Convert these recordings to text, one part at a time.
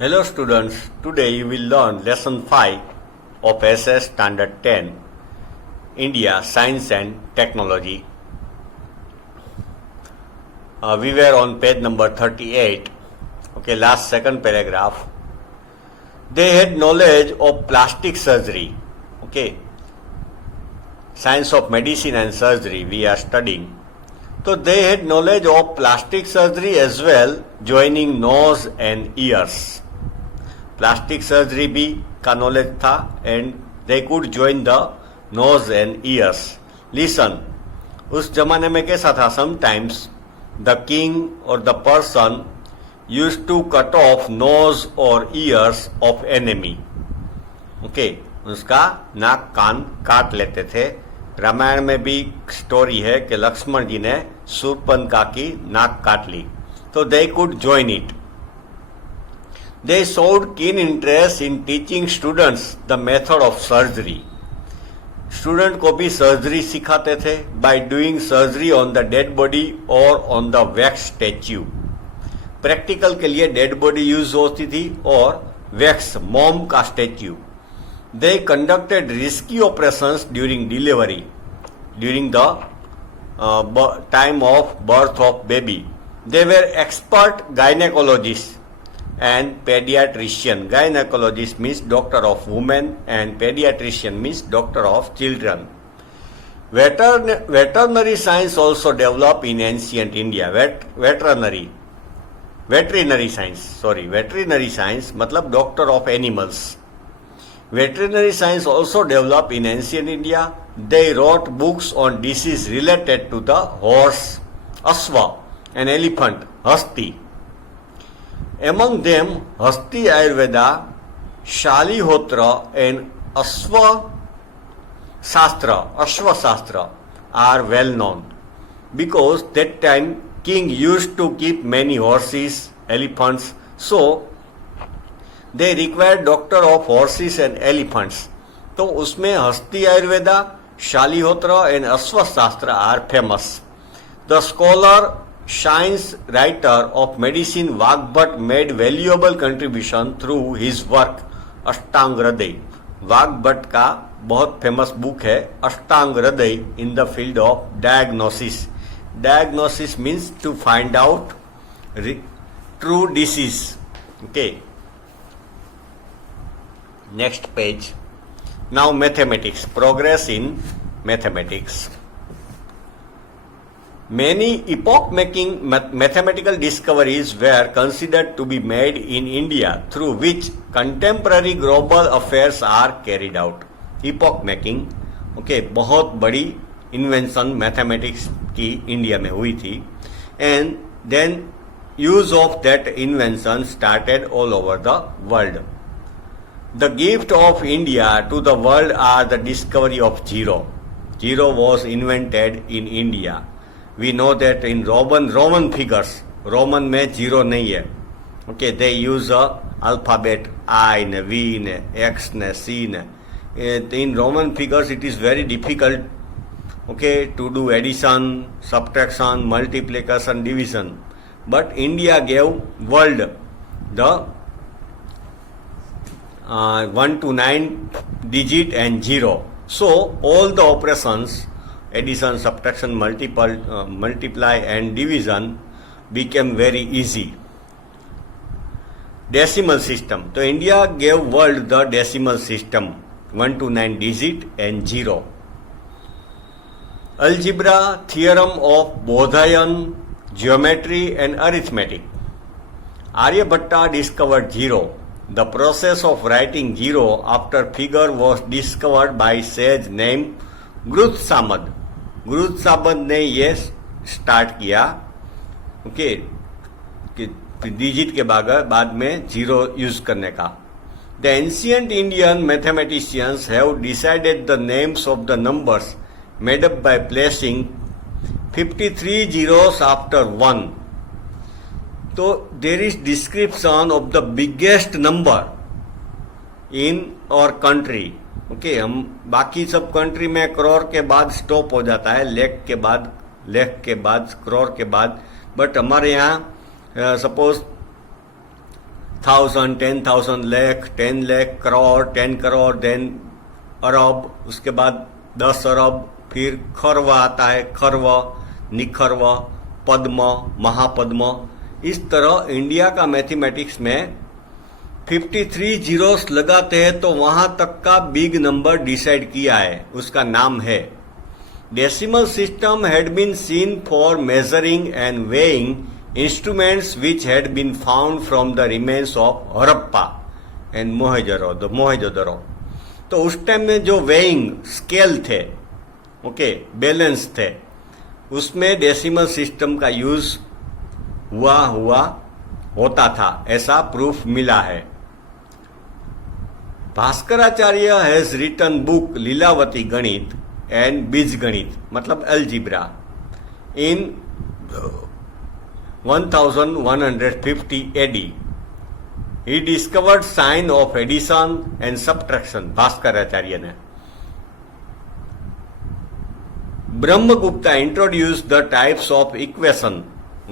Hello students, today you will learn lesson 5 of SS Standard 10, India Science and Technology. We were on page number 38, last second paragraph. They had knowledge of plastic surgery, science of medicine and surgery we are studying. So they had knowledge of plastic surgery as well, joining nose and ears. Plastic surgery भी का knowledge था and they could join the nose and ears. Listen, उस जमाने में कैसा था, sometimes the king और the person use to cut off nose और ईयर्स ऑफ एनिमी. उसका नाक कान काट लेते थे. रामायण में भी स्टोरी है कि लक्ष्मण जी ने शूर्पणखा की नाक काट ली. तो दे could join it. They showed keen interest in teaching students the method of surgery. Student को भी सर्जरी सिखाते थे by doing surgery on the dead body or on the wax statue. Practical के लिए डेड बॉडी यूज होती थी और wax मोम का statue. They conducted risky operations during delivery, during the time of birth of baby. They were expert gynecologists and pediatrician. Gynecologist means doctor of women and pediatrician means doctor of children. Veterinary science also developed in ancient India. Veterinary science मतलब doctor of animals. Veterinary science also developed in ancient India. They wrote books on disease related to the horse, Ashwa, and elephant, Hasti. Among them, Hasti Ayurveda, Shalihotra and Ashwa Shastra are well known because that time king used to keep many horses, elephants, so they required doctor of horses and elephants. तो उसमें हस्ती Ayurveda, Shalihotra and Ashwa Shastra are famous. The scholar science writer of medicine Vagbhat made valuable contribution through his work अष्टांग हृदय. वाग्भट का बहुत famous book है Ashtanga Hridaya in the field of diagnosis. Diagnosis means to find out true disease. Next page. Now mathematics, progress in mathematics. Many epoch-making mathematical discoveries were considered to be made in India through which contemporary global affairs are carried out. Epoch-making, बहुत बड़ी invention mathematics की India में हुई थी and then use of that invention started all over the world. The gift of India to the world are the discovery of zero. Zero was invented in India. We know that in Roman figures, Roman में zero नहीं है. They use alphabet I ने V ने X ने C ने. In Roman figures it is very difficult to do addition, subtraction, multiplication, division. But India gave world the 1 to 9 digit and 0. So all the operations, addition, subtraction, multiply and division became very easy. Decimal system. So India gave world the decimal system 1 to 9 digit and 0. Algebra, theorem of Bodhayan, geometry and arithmetic. Aryabhatta discovered zero. The process of writing zero after figure was discovered by sage named गुरुत्सामद. गुरुत्सामद ने ये start किया कि digit के बाद में zero use करने का. The ancient Indian mathematicians have decided the names of the numbers made up by placing 53 zeros after 1. तो there is description of the biggest number in और कंट्री. हम बाकी सब कंट्री में करोड़ के बाद स्टॉप हो जाता है, लेख के बाद करोड़ के बाद. बट हमारे यहाँ suppose 1000, 10,000, lakh, 10 lakh, crore, 10 crore, then अरब, उसके बाद 10 अरब, फिर खर्व आता है, खर्व, निखर्व, पद्म, महापद्म। इस तरह इंडिया का मैथमेटिक्स में 53 जीरोस लगाते हैं तो वहां तक का बिग नंबर डिसाइड किया है, उसका नाम है। Decimal system had been seen for measuring and weighing instruments which had been found from the remains of Harappa and Mohenjo-daro. तो उस टाइम में जो वेइंग स्केल थे, ओके, बैलेंस थे, उसमें डेसिमल सिस्टम का यूज हुआ होता था, ऐसा प्रूफ मिला है। Bhaskaracharya has written book Lilavati Ganit and Beej Ganit, मतलब algebra, in 1150 AD. He discovered sign of addition and subtraction, Bhaskaracharya ने। Brahmagupta introduce the types of equation,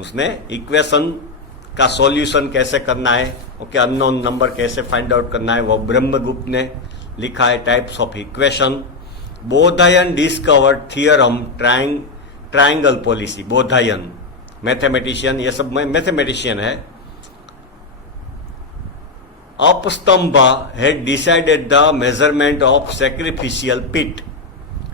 उसने इक्वेशन का सॉल्यूशन कैसे करना है, ओके, अननोन नंबर कैसे फाइंड आउट करना है, वो ब्रह्मगुप्त ने लिखा है, types of equation. Baudhayana discovered theorem triangle policy, Baudhayana mathematician, ये सब मैथमेटिशियन है। Apastamba had decided the measurement of sacrificial पिट,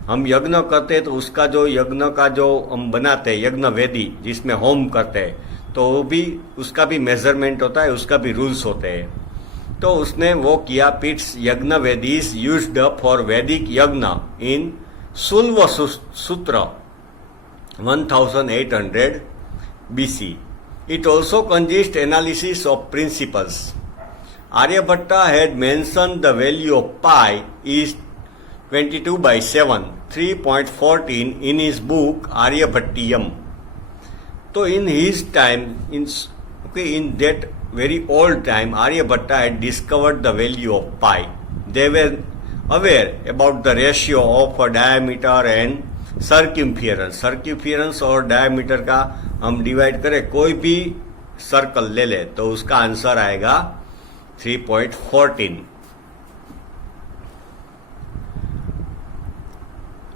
हम यज्ञ करते हैं तो उसका जो यज्ञ का जो हम बनाते हैं यज्ञ वेदी जिसमें होम करते हैं, तो वो भी उसका भी मेजरमेंट होता है, उसका भी रूल्स होते हैं। तो उसने वो किया, पिट्स यज्ञ वेदीज यूज्ड फॉर वैदिक यज्ञ इन सुल्व सूत्र 1800 BC. It also consists analysis of principles. Aryabhatta had mentioned the value of pi is 22/7, 3.14 in his book Aryabhattiyam. So in his time, in that very old time, Aryabhatta had discovered the value of pi. They were aware about the ratio of a diameter and सर्क्यूफियरेंस और diameter का हम divide करें, कोई भी circle ले ले तो उसका आंसर आएगा 3.14।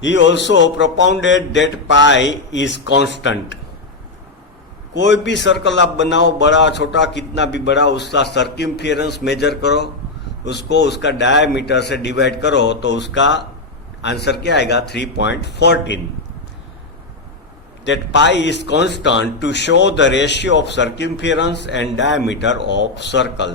He also propounded that pi is constant. कोई भी सर्कल आप बनाओ, बड़ा छोटा कितना भी बड़ा, उसका सर्क्यूफियरेंस मेजर करो, उसको उसका डायमीटर से डिवाइड करो तो उसका आंसर क्या आएगा 3.14। That pi is constant to show the ratio of circumference and diameter of circle.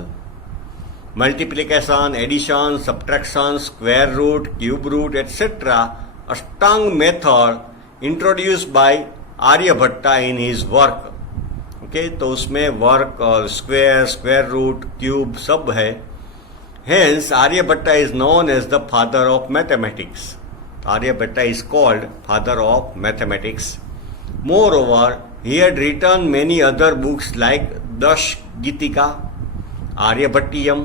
Multiplication, addition, subtraction, square root, cube root, etc. Ashtang method introduced by Aryabhatta in his work. Okay, तो उसमें work और square root, cube सब है। Hence, Aryabhatta is known as the father of mathematics. Aryabhatta is called father of mathematics. Moreover, he had written many other books like Dash Gitika, Aryabhattiyam.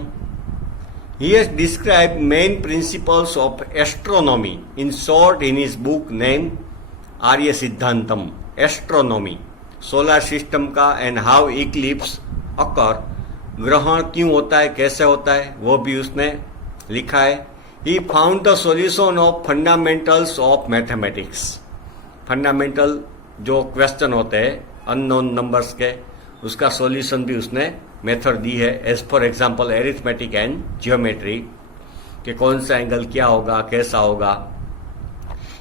He has described main principles of astronomy, in short, in his book named Arya Siddhantam, astronomy, solar system का and how eclipse occur, ग्रहण क्यों होता है, कैसे होता है, वो भी उसने लिखा है। He found the solution of fundamentals of mathematics. Fundamental जो क्वेश्चन होते हैं अननोन नंबर्स के, उसका सॉल्यूशन भी उसने मेथड दी है। As for example arithmetic and geometry, कि कौन सा एंगल क्या होगा, कैसा होगा।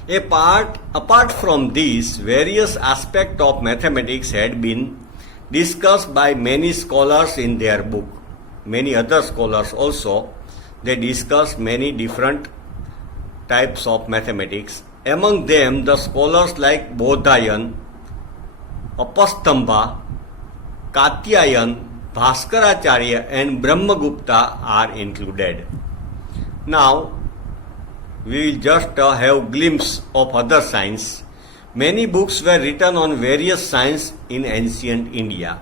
Apart from these, various aspects of mathematics had been discussed by many scholars in their book. Many other scholars also, they discussed many different types of mathematics. Among them, the scholars like Bodhayan, Apastambha, Katyayan, Bhaskaracharya and Brahmagupta are included. Now, we will just have glimpse of other science. Many books were written on various science in ancient India.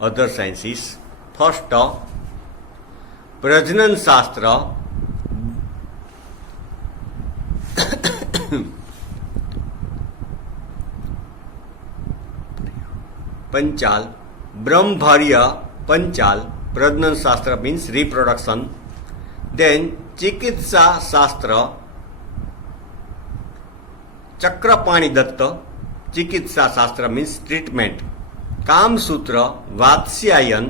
Other sciences. First, Prajnan Shastra, Panchal, Brahmvarya Panchal, प्रजनन शास्त्र means reproduction. Then चिकित्सा शास्त्र, चक्रपाणी दत्त, चिकित्सा शास्त्र means treatment. Kamasutra, Vatsyayan,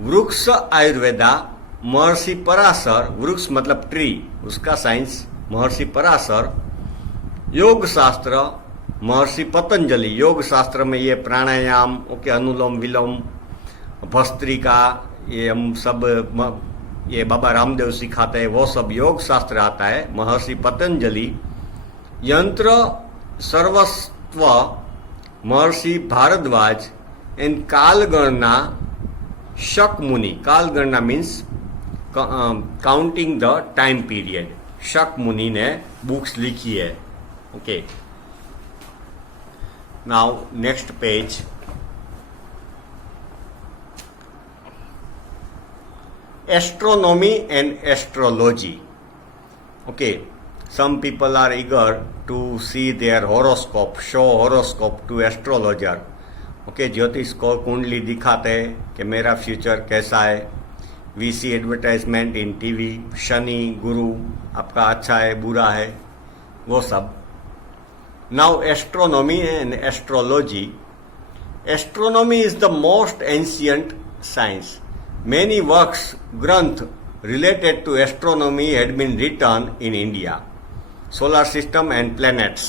वृक्ष आयुर्वेदा, महर्षि पराशर, वृक्ष मतलब tree, उसका साइंस महर्षि पराशर. योग शास्त्र, महर्षि पतंजलि. योग शास्त्र में ये प्राणायाम, ओके, अनुलोम विलोम, भस्त्रिका, ये हम सब ये बाबा रामदेव सिखाते हैं, वो सब योग शास्त्र आता है, महर्षि पतंजलि. यंत्र सर्वस्व, महर्षि भारद्वाज. एंड कालगणना, शक मुनि. कालगणना means counting the time period. Shak Muni ने बुक्स लिखी है. Okay, now next page. Astronomy and astrology. Okay, some people are eager to see their horoscope, show horoscope to astrologer. Okay, ज्योतिष को कुंडली दिखाते हैं कि मेरा फ्यूचर कैसा है. We see advertisement in TV. Shani Guru आपका अच्छा है बुरा है, वो सब. Now astronomy and astrology. Astronomy is the most ancient science. Many works, ग्रंथ related to astronomy had been written in India. Solar system and planets,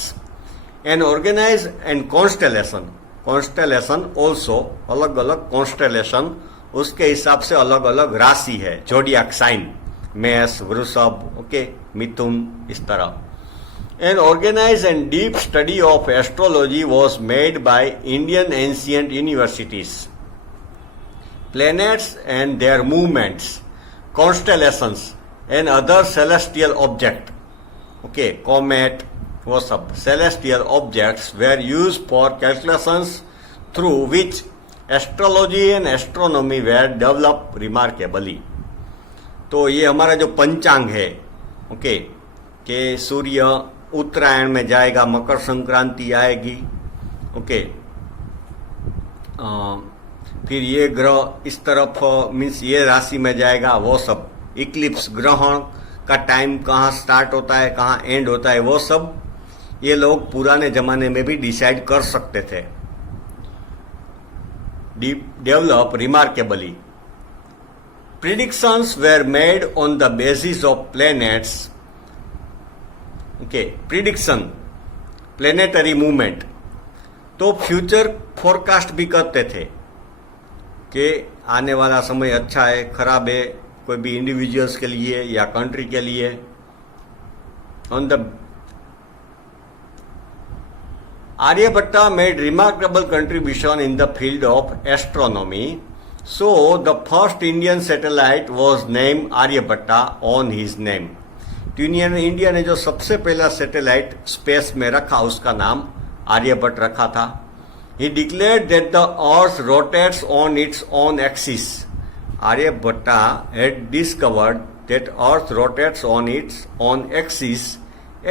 and organized and constellation. Constellation also अलग अलग constellation, उसके हिसाब से अलग अलग राशि है. जोडियक साइन, मेष, वृषभ, ओके, मिथुन, इस तरह. An organized and deep study of astrology was made by Indian ancient universities. Planets and their movements, constellations and other celestial objects, okay, comet, वो सब celestial objects were used for calculations through which astrology and astronomy were developed remarkably. तो ये हमारा जो पंचांग है, okay, कि सूर्य उत्तरायण में जाएगा, मकर संक्रांति आएगी, ओके, फिर ये ग्रह इस तरफ मीन्स ये राशि में जाएगा, वो सब. इक्लिप्स, ग्रहण का टाइम कहाँ स्टार्ट होता है कहाँ एंड होता है, वो सब ये लोग पुराने जमाने में भी डिसाइड कर सकते थे. Develop remarkably. Predictions were made on the basis of planets. Okay, prediction, planetary movement. तो फ्यूचर फोरकास्ट भी करते थे कि आने वाला समय अच्छा है खराब है, कोई भी इंडिविजुअल्स के लिए या कंट्री के लिए. On the Aryabhata made remarkable contribution in the field of astronomy. So the first Indian satellite was name Aryabhata on his name. India ने जो सबसे पहला सैटेलाइट स्पेस में रखा उसका नाम आर्यभट्ट रखा था. He declared that the earth rotates on its own axis. Aryabhatta had discovered that earth rotates on its own axis,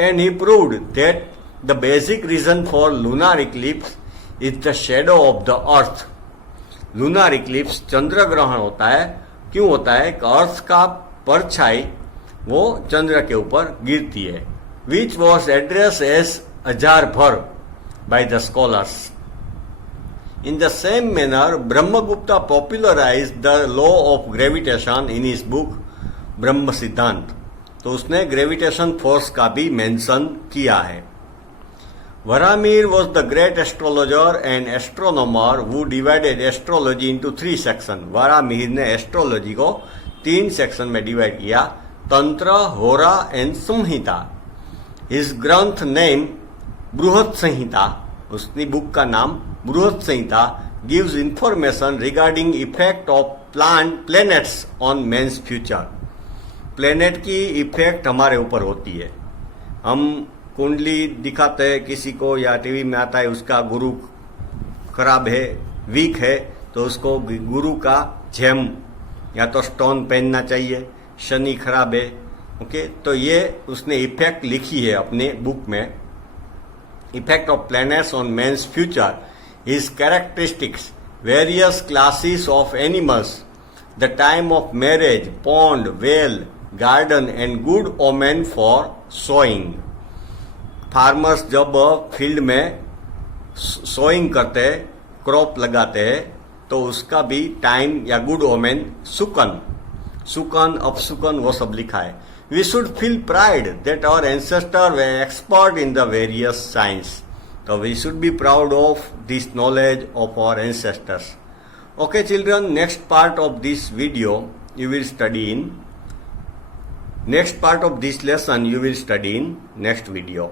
and he proved that the basic reason for lunar eclipse is the shadow of the earth. Lunar eclipse चंद्र ग्रहण होता है. क्यों होता है? कि अर्थ का परछाई वो चंद्र के ऊपर गिरती है. Which was addressed as अजारभर by the scholars. In the same manner, Brahmagupta popularized the law of gravitation in his book ब्रह्म सिद्धांत. तो उसने ग्रेविटेशन फोर्स का भी मेंशन किया है. Varamir was the great astrologer and astronomer who divided astrology into 3 sections. वारामिहिर ने astrology को 3 section में डिवाइड किया, तंत्र, होरा एंड संहिता. His ग्रंथ नेम बृहत संहिता, उसकी बुक का नाम बृहत संहिता, gives information regarding effect of planets on man's future. Planet की इफेक्ट हमारे ऊपर होती है. हम कुंडली दिखाते हैं किसी को या टीवी में आता है उसका गुरु खराब है, वीक है, तो उसको गुरु का जेम या तो स्टोन पहनना चाहिए. शनि खराब है, ओके, तो ये उसने इफेक्ट लिखी है अपने बुक में. Effect of planets on man's future, his characteristics, various classes of animals the time of marriage, pond, well, garden and good omen for sowing. Farmers जब फील्ड में सोइंग करते हैं, क्रॉप लगाते हैं, तो उसका भी टाइम या गुड ओमेन सुकन अपसुकन वो सब लिखा है. We should feel pride that our ancestor were expert in the various science. तो we should be proud of this knowledge of our ancestors. Okay children, next part of this video you will study in next part of this lesson you will study in next video.